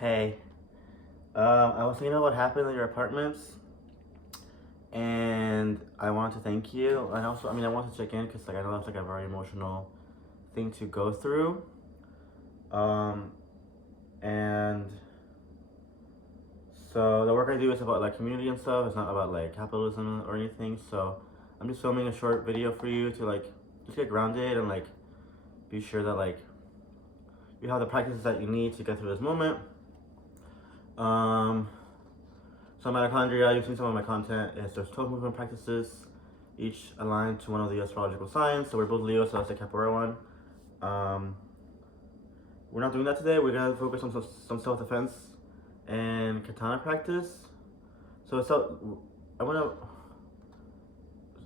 Hey, I was thinking about what happened in your apartments, and I wanted to thank you. And also, I wanted to check in because, I know that's like a very emotional thing to go through. Um, and so the work I do is about like community and stuff. It's not about like capitalism or anything. So I'm just filming a short video for you to like just get grounded and like be sure that like you have the practices that you need to get through this moment. Um, So mitochondria, you've seen some of my content, is there's 12 movement practices, each aligned to one of the astrological signs. So we're both Leo, so that's the Capoeira one. We're not doing that today. We're gonna focus on some self-defense and Katana practice. I wanna,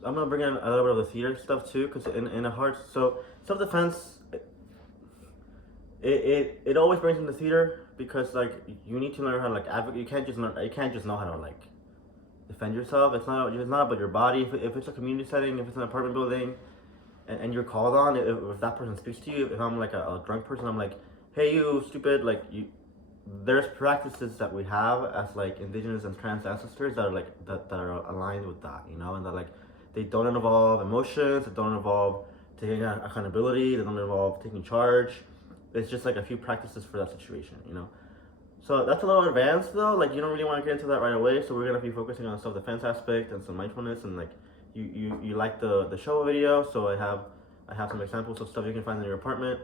I'm gonna bring in a little bit of the theater stuff too, because in a heart, so self-defense, it always brings in the theater because like you need to learn how to like advocate. You can't just know how to like defend yourself. It's not about your body. If it's a community setting, if it's an apartment building, and you're called on, if that person speaks to you, if I'm like a drunk person, I'm like, hey you stupid, like you. There's practices that we have as like indigenous and trans ancestors that are like that are aligned with that, you know, and that like they don't involve emotions, they don't involve taking accountability, they don't involve taking charge. It's just like a few practices for that situation, you know. So that's a little advanced though. Like you don't really want to get into that right away. So we're gonna be focusing on self-defense aspect and some mindfulness and like you like the show video. So I have some examples of stuff you can find in your apartment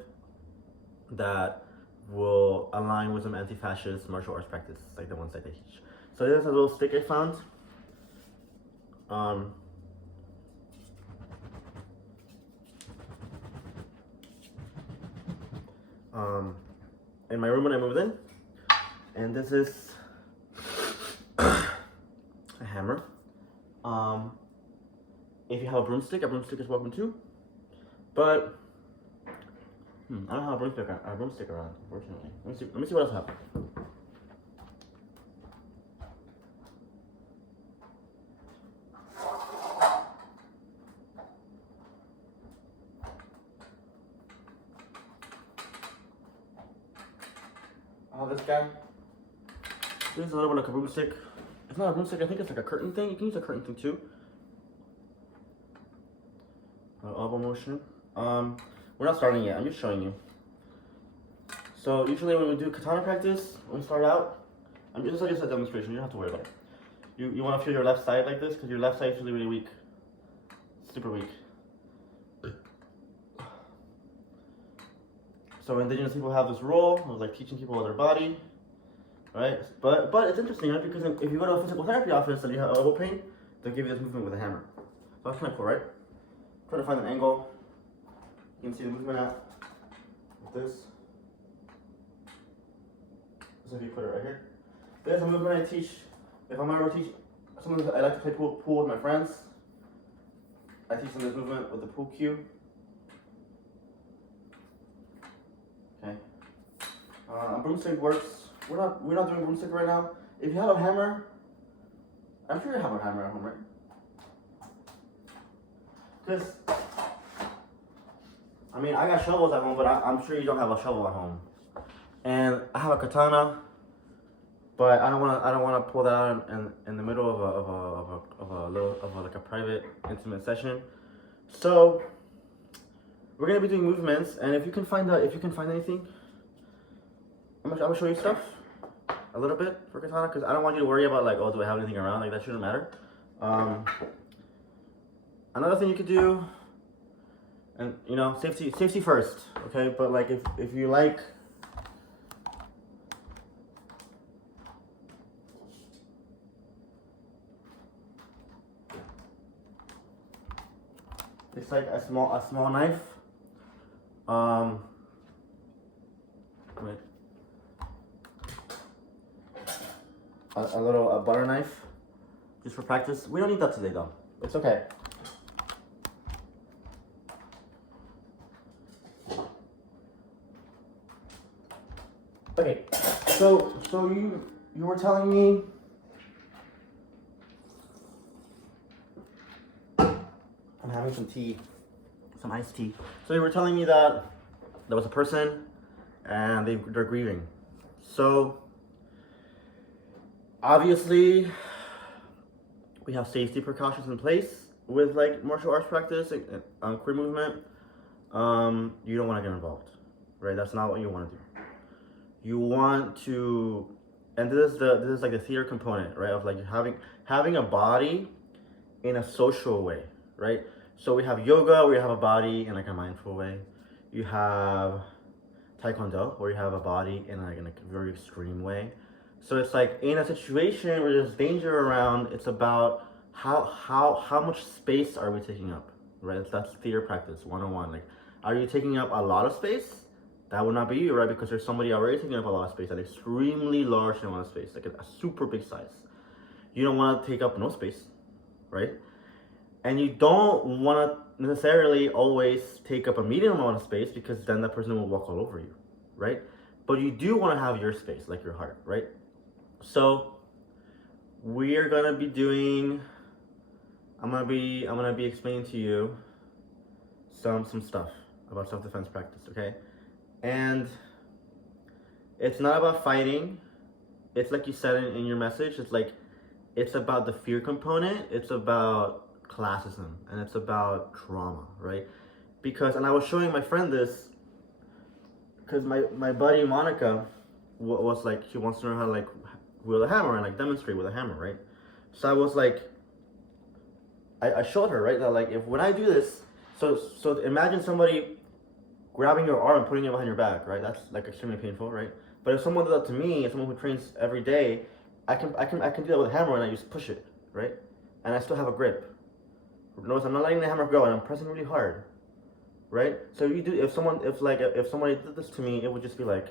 that will align with some anti-fascist martial arts practice, like the ones that I teach. So there's a little stick I found. Um, in my room when I moved in, and this is a hammer. If you have a broomstick is welcome too. But I don't have a broomstick around, unfortunately. Let me see what else I have. I have this guy. This is a little bit like a broomstick. It's not a broomstick, I think it's like a curtain thing. You can use a curtain thing too. Elbow motion. We're not starting yet, I'm just showing you. So usually when we do katana practice, when we start out, this is just a demonstration, you don't have to worry about it. You want to feel your left side like this, because your left side is really, really weak. Super weak. So indigenous people have this role of like teaching people their body, right? But it's interesting, right? Because if you go to a physical therapy office and you have elbow pain, they'll give you this movement with a hammer. So that's kind of cool, right? Try to find an angle. You can see the movement at like this. So if you put it right here. There's a movement I teach. If I'm ever teach someone, I like to play pool with my friends. I teach them this movement with the pool cue. Okay. Broomstick works. We're not doing broomstick right now. If you have a hammer, I'm sure you have a hammer at home, right? Because I got shovels at home, but I'm sure you don't have a shovel at home. And I have a katana, but I don't want to pull that out in the middle of a private intimate session. So we're gonna be doing movements, and if you can find anything, I'm gonna show you stuff a little bit for katana, because I don't want you to worry about like, oh, do I have anything around? Like that shouldn't matter. Another thing you could do, and you know, safety first, okay? But like if you like, it's like a small knife. Wait. A butter knife, just for practice. We don't need that today though. It's okay. Okay, so you were telling me I'm having some tea, some iced tea. So you were telling me that there was a person and they're grieving. So Obviously, we have safety precautions in place with like martial arts practice and queer movement. You don't want to get involved, right? That's not what you want to do. You want to, and this is like the theater component, right? Of like having a body in a social way, right? So we have yoga where you have a body in like a mindful way. You have taekwondo where you have a body in like a very extreme way. So it's like in a situation where there's danger around, it's about how much space are we taking up, right? That's theater practice 101. Like, are you taking up a lot of space? That would not be you, right? Because there's somebody already taking up a lot of space, an extremely large amount of space, like a super big size. You don't want to take up no space, right? And you don't want to necessarily always take up a medium amount of space because then that person will walk all over you, right? But you do want to have your space, like your heart, right? So we're gonna be doing. I'm gonna be explaining to you some stuff about self-defense practice, okay? And it's not about fighting. It's like you said in your message. It's like it's about the fear component. It's about classism and it's about trauma, right? Because, and I was showing my friend this because my buddy Monica was like, she wants to learn how to like wield a hammer and like demonstrate with a hammer, right? So I was like, I showed her, right, that like if when I do this, so imagine somebody grabbing your arm and putting it behind your back, right? That's like extremely painful, right? But if someone does that to me, someone who trains every day, I can do that with a hammer and I just push it, right? And I still have a grip. Notice I'm not letting the hammer go and I'm pressing really hard, right? So if somebody did this to me, it would just be like,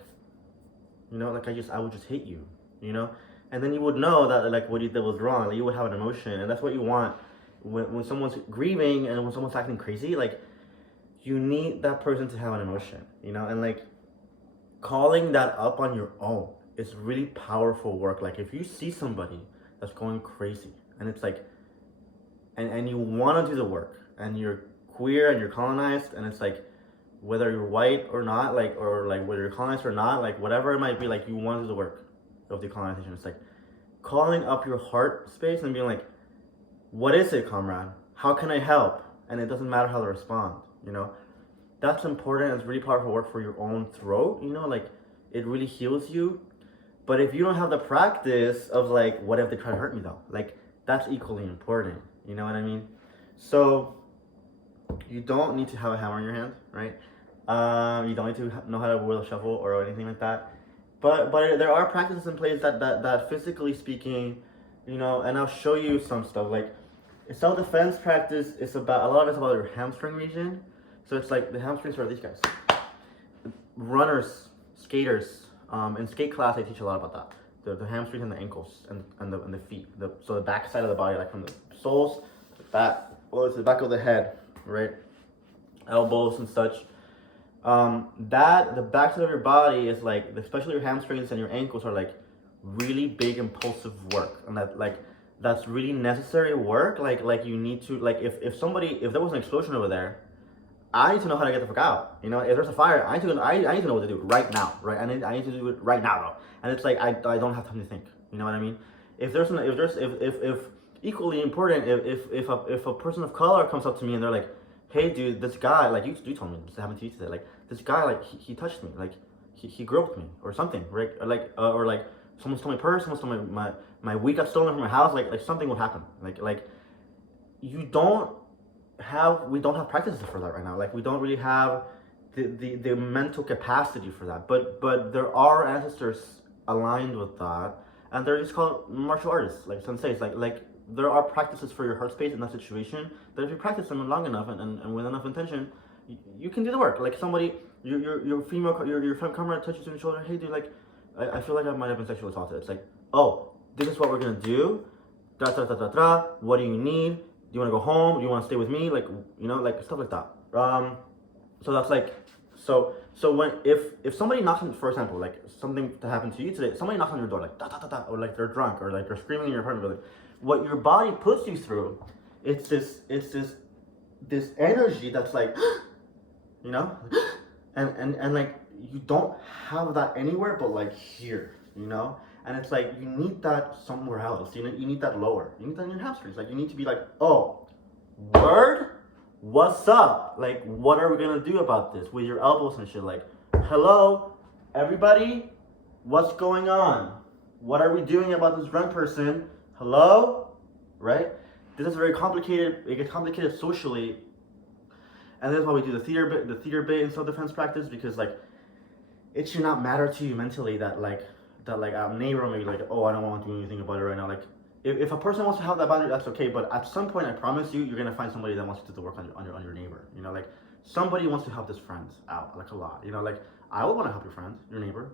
you know, like I would just hate you, you know? And then you would know that like what you did was wrong. Like, you would have an emotion, and that's what you want when someone's grieving and when someone's acting crazy. Like, you need that person to have an emotion, you know? And like calling that up on your own is really powerful work. Like if you see somebody that's going crazy and it's like, and you want to do the work and you're queer and you're colonized and it's like, whether you're white or not, like, or like whether you're colonized or not, like whatever it might be, like you want to do the work of decolonization. It's like calling up your heart space and being like, what is it, comrade? How can I help? And it doesn't matter how they respond, you know? That's important. It's really powerful work for your own throat, you know? Like, it really heals you. But if you don't have the practice of like, what if they try to hurt me though? Like, that's equally important, you know what I mean? So, you don't need to have a hammer in your hand, right? You don't need to know how to wield a shovel or anything like that. But there are practices in place that physically speaking, you know, and I'll show you some stuff. Like, self-defense practice is about, a lot of it's about your hamstring region. So it's like the hamstrings are these guys. Runners, skaters, in skate class I teach a lot about that. The hamstrings and the ankles and the feet. So the back side of the body, like from the soles, to the back of the head, right? Elbows and such. The back side of your body is like, especially your hamstrings and your ankles are like really big impulsive work, and that's really necessary work. Like you need to, like if there was an explosion over there, I need to know how to get the fuck out. You know, if there's a fire, I need to know what to do right now, right? I need to do it right now though. And it's like I don't have time to think. You know what I mean? If equally important, if a person of color comes up to me and they're like, hey dude, this guy, like you told me this happened to you today, like this guy, like he touched me, like he groped me or something, right? Or like someone stole my purse, someone stole my weed got stolen from my house, like something would happen. Like we don't have practices for that right now. Like we don't really have the mental capacity for that. But there are ancestors aligned with that, and they're just called martial artists, like senseis. Like there are practices for your heart space in that situation that if you practice them long enough and with enough intention, you can do the work. Like somebody, your female, your friend comrade touches you on the shoulder. Hey dude, like I feel like I might have been sexually assaulted. It's like, oh, this is what we're gonna do. Da da da da da. What do you need? Do you want to go home? Do you want to stay with me? Like, you know, like stuff like that. So that's like, so when if somebody knocks on, for example, like something to happen to you today, somebody knocks on your door like da da da da, or like they're drunk, or like they're screaming in your apartment building. What your body puts you through, it's this energy that's like, you know, and like you don't have that anywhere but like here, you know, And it's like you need that somewhere else. You need that lower. You need that in your hamstrings. Like you need to be like, oh, word, what's up? Like, what are we gonna do about this with your elbows and shit? Like, hello, everybody, what's going on? What are we doing about this drunk person? Hello, right? This is very complicated. It gets complicated socially, and that's why we do the theater bit in self-defense practice, because like it should not matter to you mentally that a neighbor may be like, oh, I don't want to do anything about it right now. Like if a person wants to have that boundary, that's okay. But at some point, I promise you, you're gonna find somebody that wants to do the work on your neighbor. You know, like somebody wants to help this friend out like a lot. You know, like I would want to help your friend, your neighbor,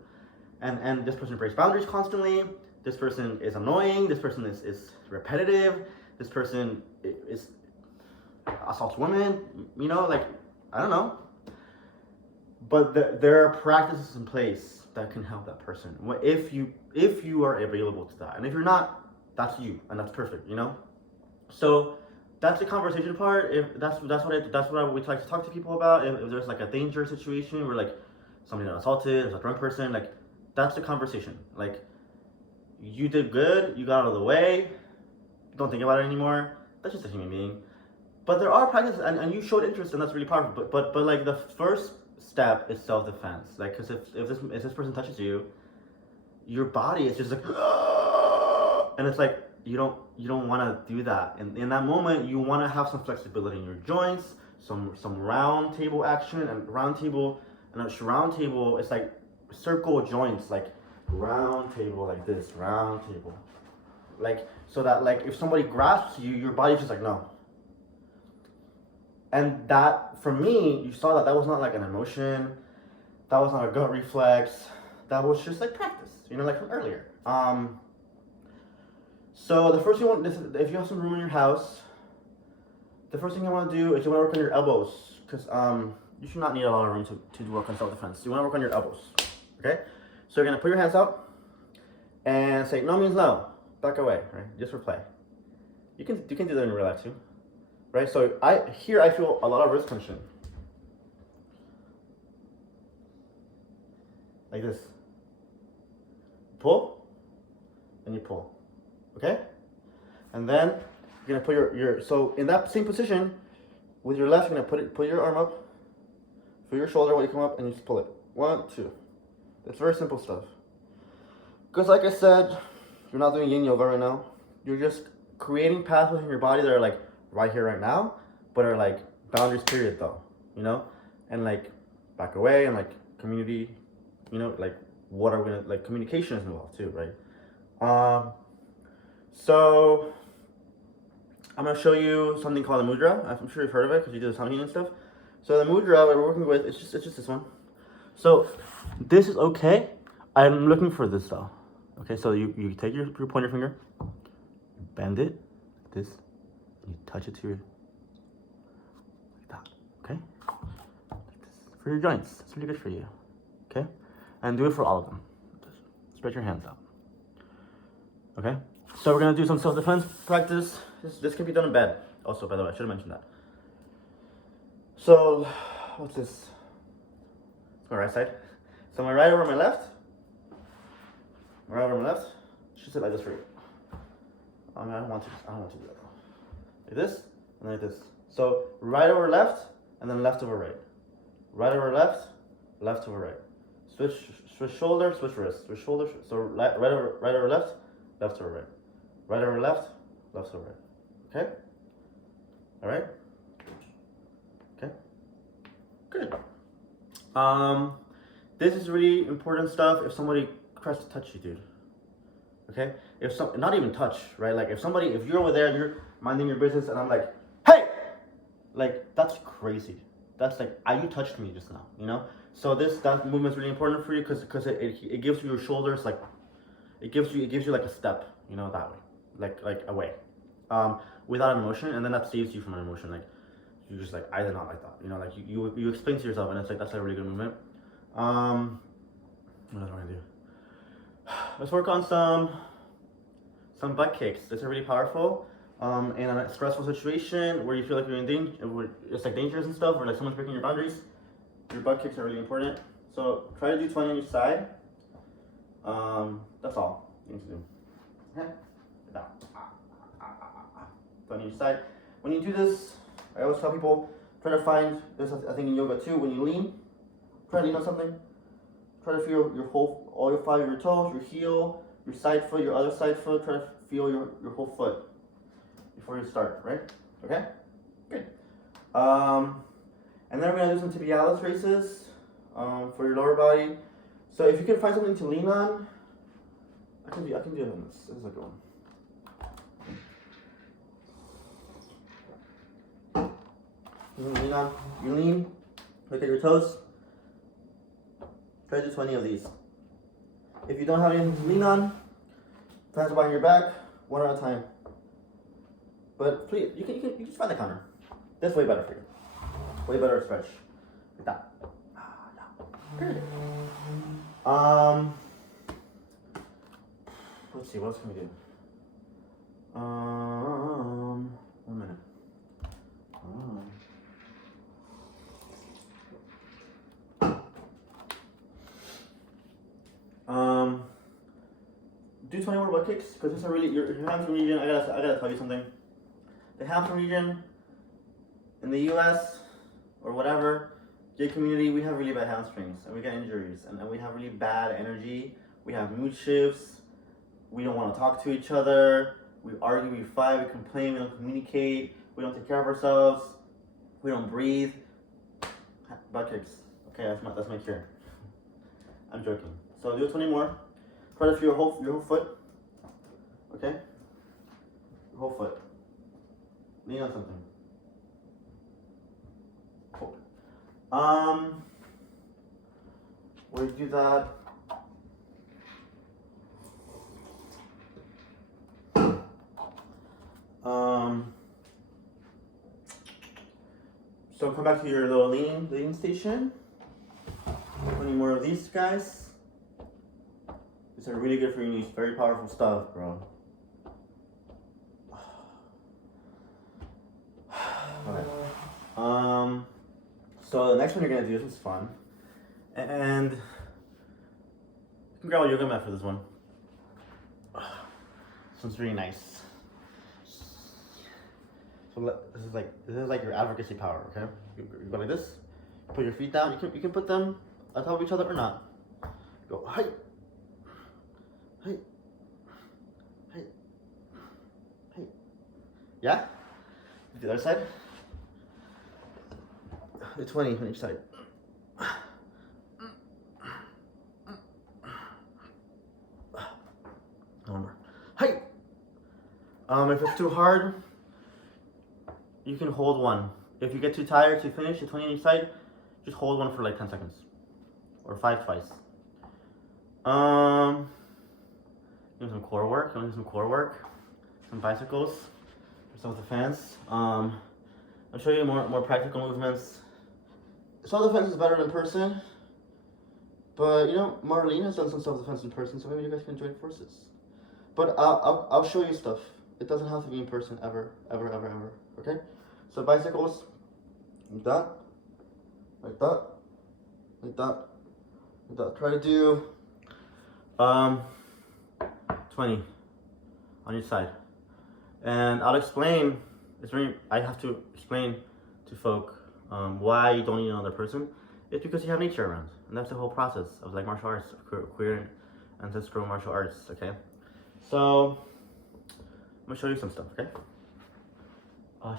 and this person breaks boundaries constantly. This person is annoying. This person is repetitive. This person is assaults women. You know, like I don't know. But there are practices in place that can help that person if you are available to that, and if you're not, that's you, and that's perfect, you know. So that's the conversation part. If that's what I would like to talk to people about. If there's like a danger situation where like somebody got assaulted, there's a drunk person, like that's the conversation. Like you did good, you got out of the way, don't think about it anymore. That's just a human being. But there are practices, and you showed interest, and that's really powerful. But like the first step is self-defense. Like, because if this person touches you, your body is just like, and it's like you don't want to do that. And in that moment, you want to have some flexibility in your joints, some round table action, and round table, it's like circle joints, like round table like this, round table, like so that like if somebody grasps you, your body's just like no. And that, for me, you saw that was not like an emotion, that was not a gut reflex, that was just like practice, you know, like from earlier. So the first thing if you have some room in your house, the first thing you want to do is you want to work on your elbows, because you should not need a lot of room to work on self-defense. You want to work on your elbows, okay? So you're going to put your hands out and say, no means no, back away, right? Just for play. You can do that in relax too. Right, so I feel a lot of wrist tension. Like this. Pull, and you pull. Okay? And then you're gonna put your so in that same position, with your left, you're gonna put your arm up, for your shoulder when you come up, and you just pull it. 1, 2. It's very simple stuff. Because like I said, you're not doing yin yoga right now. You're just creating pathways in your body that are like right here, right now, but are like boundaries period though, you know, and like back away, and like community, you know, like what are we gonna, like communication is involved too, right? So I'm gonna show you something called a mudra. I'm sure you've heard of it because you do the sound healing and stuff. So the mudra we're working with, it's just this one. So this is okay. I'm looking for this though. Okay, so you take your pointer finger, bend it like this. You touch it to your, like that, okay? Like this. For your joints, it's really good for you, okay? And do it for all of them. Just spread your hands out, okay? So we're gonna do some self-defense practice. This can be done in bed, also, by the way, I should have mentioned that. So, what's this? It's my right side. So my right over my left. My right over my left. Should sit like this for you. I mean, I don't want to do that. Like this, and like this. So right over left, and then left over right. Right over left, left over right. Switch shoulder, switch wrist. Switch shoulder, so right over left, left over right. Right over left, left over right. Okay? Alright? Okay? Good. This is really important stuff if somebody tries to touch you, dude. Okay? Not even touch, right? Like if you're over there and you're minding your business and I'm like, hey! Like, that's crazy. That's like, you touched me just now, you know? So that movement is really important for you because it gives you your shoulders, like, it gives you like a step, you know, that way. Like away. Without an emotion, and then that saves you from an emotion. Like, you just like, I did not like that. You know, like you explain to yourself, and it's like, that's a really good movement. What else am I gonna do? Let's work on some butt kicks. These are really powerful. In a stressful situation where you feel like you're in danger, where it's like dangerous and stuff, or like someone's breaking your boundaries, your butt kicks are really important. So try to do 20 on each side. That's all. you need to do. Okay? Like that. On each side. When you do this, I always tell people, try to find, this I think in yoga too, when you lean, try to lean on something. Try to feel your whole, all your 5 of your toes, your heel, your side foot, your other side foot. Try to feel your whole foot before you start, right? Okay? Good. And then we're gonna do some tibialis races for your lower body. So if you can find something to lean on, I can do it on this. This is a good one. You lean, look at your toes. Try to do 20 of these. If you don't have anything to lean on, hands behind your back, one at a time. But please, you can just find the counter. That's way better for you. Way better stretch. Like that. Good. Let's see, what else can we do? 1 minute. Do 20 more butt kicks because this is really your hamstring region. I gotta tell you something. The hamstring region in the U.S. or whatever, J community, we have really bad hamstrings and we get injuries and we have really bad energy. We have mood shifts. We don't want to talk to each other. We argue, we fight, we complain, we don't communicate. We don't take care of ourselves. We don't breathe. Butt kicks. Okay, that's my cure. I'm joking. So do 20 more. Try to feel your whole foot. Okay? Your whole foot. Lean on something. Cool. We do that. So come back to your little leaning station. 20 more of these guys. These are really good for your knees. Very powerful stuff, bro. Okay. So the next one you're gonna do, this one's fun. And you can grab a yoga mat for this one. This one's really nice. So this is like your advocacy power, okay? You go like this, put your feet down, you can put them on top of each other or not. Go hi. Hey. Hey. Hey. Yeah? The other side? The 20 on each side. One more. Hey! If it's too hard, you can hold one. If you get too tired to finish the 20 on each side, just hold one for like 10 seconds. Or 5 twice. Do some core work. Some bicycles. Some of the fans. I'll show you more practical movements. Self-defense is better in person. But you know, Marlene has done some self-defense in person, so maybe you guys can join forces. But I'll show you stuff. It doesn't have to be in person ever. Okay? So bicycles, like that, like that, like that, like that. Try to do 20 on each side. And I'll explain, I have to explain to folk why you don't need another person. It's because you have nature around. And that's the whole process of like martial arts, queer ancestral martial arts, okay? So, I'm gonna show you some stuff, okay?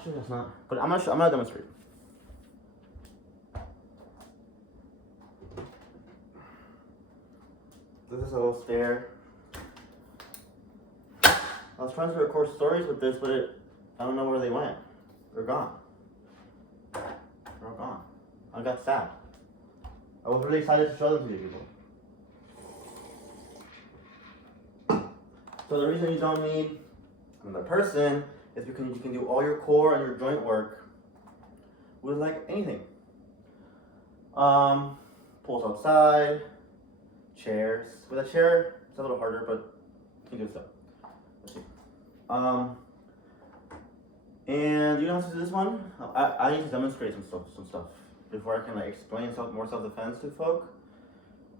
Sure, that's not, but I'm gonna demonstrate. This is a little stair. I was trying to record stories with this, but I don't know where they went. They're gone. They're all gone. I got sad. I was really excited to show them to you people. So the reason you don't need another person is because you can do all your core and your joint work with like anything. Pulls outside, chairs. With a chair, it's a little harder, but you can do so. Let's see. And you don't have to do this one. I need to demonstrate some stuff before I can like explain more self-defense to folk.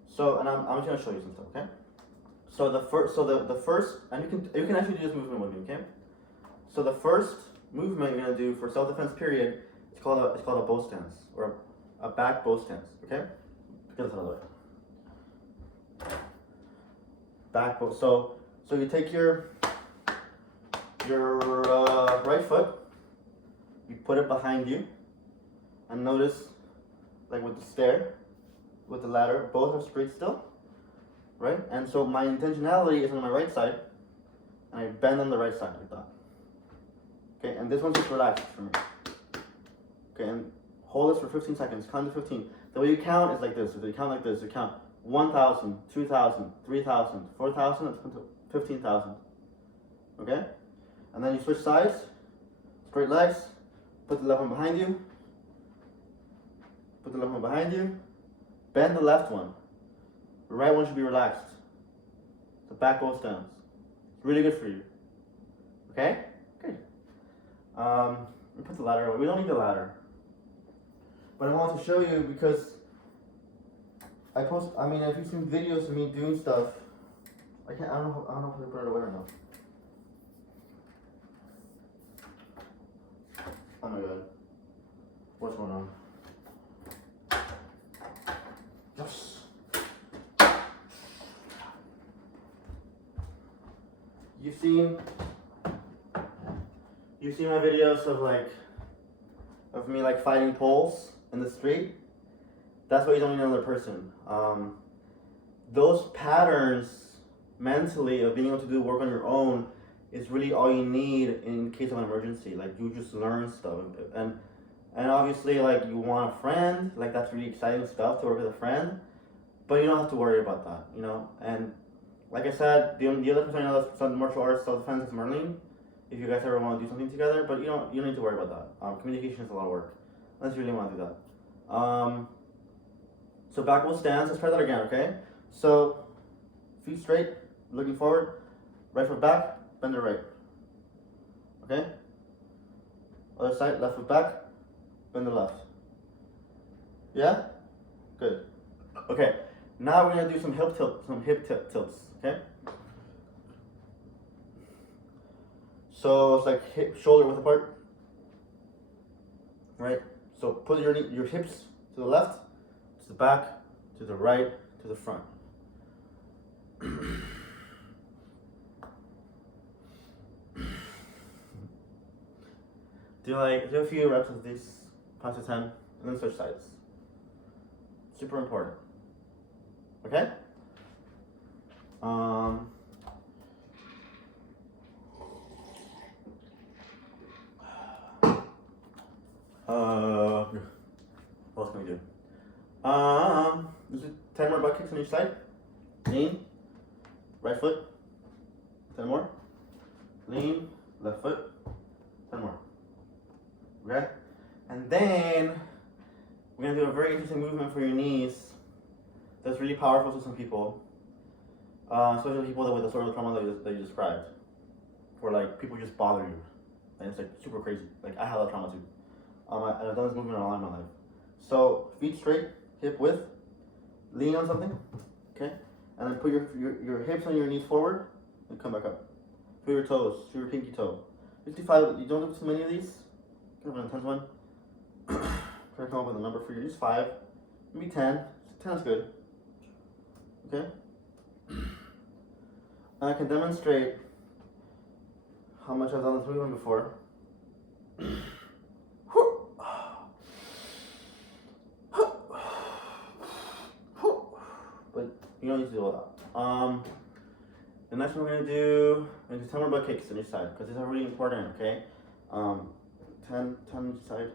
So, and I'm just gonna show you some stuff, okay? So the first, and you can actually do this movement with me, okay? So the first movement you're gonna do for self-defense period, it's called a bow stance or a back bow stance, okay? Because another way. Back bow. So you take your right foot, you put it behind you, and notice, like with the stair, with the ladder, both are straight still, right? And so my intentionality is on my right side, and I bend on the right side like that. Okay, and this one's just relaxed for me. Okay, and hold this for 15 seconds, count to 15. The way you count is like this. If you count like this, you count 1,000, 2,000, 3,000, 4,000, and 15,000. Okay? And then you switch sides, straight legs, put the left one behind you, put the left one behind you, bend the left one. The right one should be relaxed. The back bow stance. It's really good for you. Okay? Good. We put the ladder away. We don't need the ladder. But I want to show you because if you've seen videos of me doing stuff, I don't know if I can put it away or not. Oh my god. What's going on? Yes. You've seen my videos of me like fighting poles in the street. That's why you don't need another person. Those patterns mentally of being able to do work on your own is really all you need in case of an emergency. Like you just learn stuff, and obviously like you want a friend, like that's really exciting stuff to work with a friend, but you don't have to worry about that, you know. And like I said, the other person I know that's martial arts self-defense is Marlene. If you guys ever want to do something together, but you don't need to worry about that. Communication is a lot of work, unless you really want to do that. So back bow stance. Let's try that again, okay? So feet straight, looking forward, right foot back, bend the right. Okay? Other side, left foot back, bend the left. Yeah? Good. Okay. Now we're gonna do some hip tilts. Okay? So it's like hip shoulder width apart. Right? So put your hips to the left, to the back, to the right, to the front. Do a few reps of these, 5 to 10, and then switch sides. Super important. Okay? What else can we do? Let's do 10 more butt kicks on each side. Lean, right foot, 10 more. Lean, left foot, 10 more. Okay? And then we're gonna do a very interesting movement for your knees that's really powerful to some people, especially people with the sort of trauma that you described, where like people just bother you, and it's like super crazy. Like I have that trauma too. I've done this movement a lot in my life. So feet straight, hip width, lean on something, okay, and then put your hips on your knees forward and come back up. Feel your toes, feel your pinky toe. 55. You don't do too many of these. Kind of an intense one. Try to come up with a number for you. Use 5, maybe 10. 10 is good. Okay. And I can demonstrate how much I've done this movement before. But you don't need to do all that. The next one we're gonna do 10 more butt kicks on each side because these are really important. Okay. 10 on each side.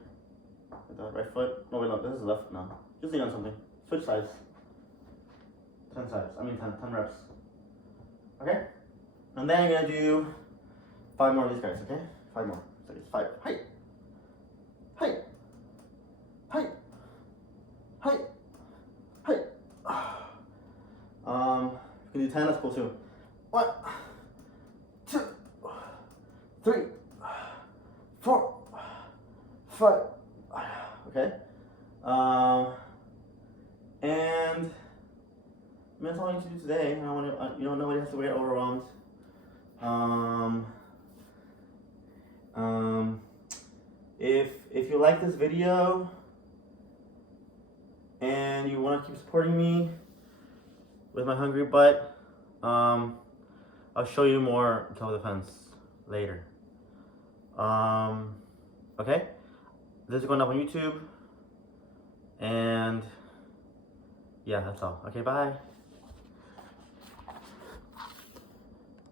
Like that. Right foot. No, wait, no. This is left now. Just lean on something. Switch sides. 10 reps. Okay? And then you're gonna do 5 more of these guys, okay? 5 more. So it's 5. Height. Height. Height. Height. Height. You can do 10, that's cool too. 1, 2, 3, 4, 5. Okay? And mean, that's all I need to do today. I don't want to, you know, nobody has to get overwhelmed. Um, if you like this video and you want to keep supporting me with my hungry butt, I'll show you more self-defense later. Okay, this is going up on YouTube, and yeah, that's all. Okay, bye.